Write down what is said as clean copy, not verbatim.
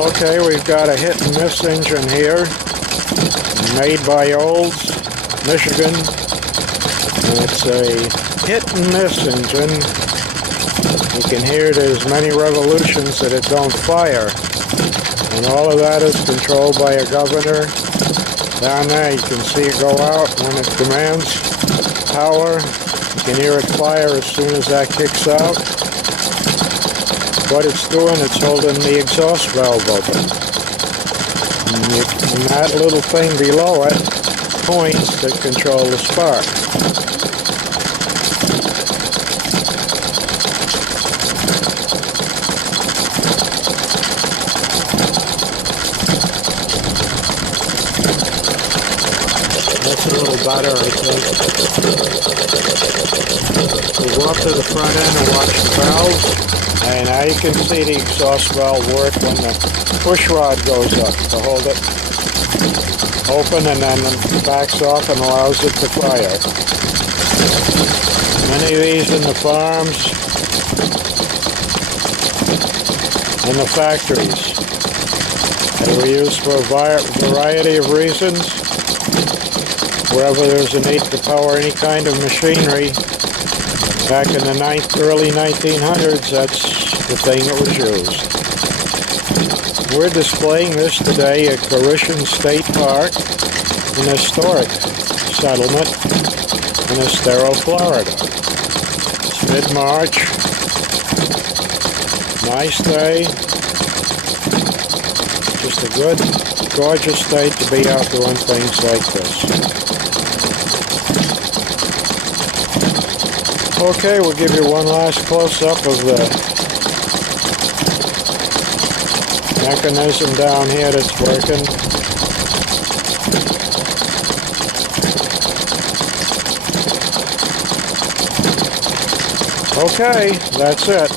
Okay, we've got a hit and miss engine here, made by Olds, Michigan. And it's a hit and miss engine. You can hear there's many revolutions that it don't fire. And all of that is controlled by a governor. Down there you can see it go out when it commands power. You can hear it fire as soon as that kicks out. What it's doing, it's holding the exhaust valve open. And that little thing below it points that control the spark. That's a little better, I think. We'll go up to the front end and watch the valves. And now you can see the exhaust valve work when the push rod goes up to hold it open, and then it backs off and allows it to fire. Many of these in the farms and the factories. They were used for a variety of reasons. Wherever there's a need to power any kind of machinery, back in the early 1900s, that's the thing that was used. We're displaying this today at Koreshan State Park, an historic settlement in Estero, Florida. It's mid-March. Nice day. Just a good, gorgeous day to be out doing things like this. Okay, we'll give you one last close-up of the mechanism down here that's working. Okay, that's it.